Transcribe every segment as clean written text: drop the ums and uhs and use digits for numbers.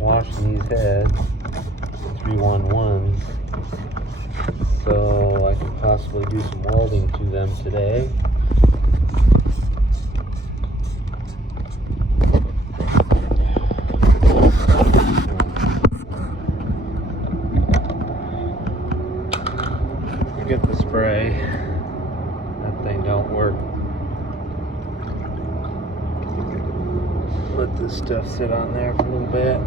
washing these heads, 311s, so I could possibly do some welding to them today. Get the spray. That thing don't work. Let this stuff sit on there for a little bit.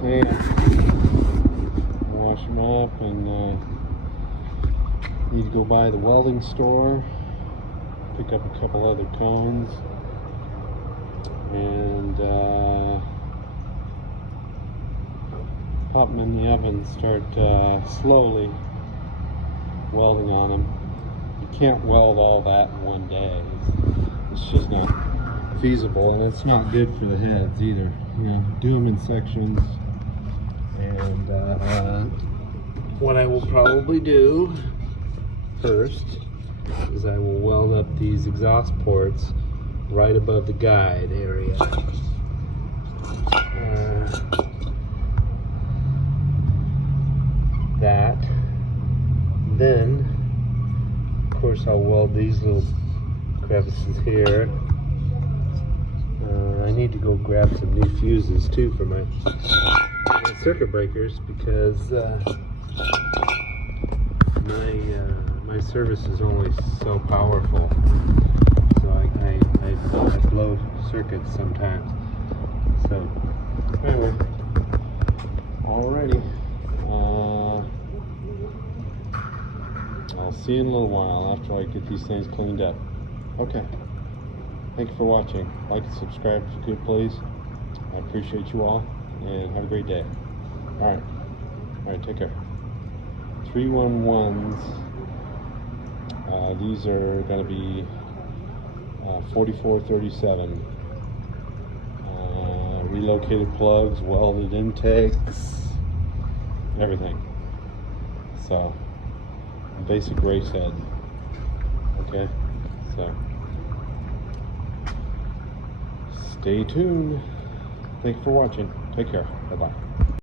So yeah, wash them up, and need to go by the welding store, pick up a couple other cones, and pop them in the oven, start slowly welding on them. You can't weld all that in one day. It's just not feasible, and it's not good for the heads either. You know, do them in sections. And what I will probably do first is I will weld up these exhaust ports right above the guide area. That. Then, of course, I'll weld these little crevices here. I need to go grab some new fuses too for my circuit breakers, because my service is only so powerful. So I blow circuits sometimes. So anyway, alrighty. I'll see you in a little while after I get these things cleaned up. Okay. Thank you for watching. Like and subscribe if you could, please. I appreciate you all, and have a great day. Alright, take care. 311s. These are going to be 44x37. Relocated plugs, welded intakes, everything. So, basic race head. Okay, so stay tuned. Thank you for watching. Take care. Bye-bye.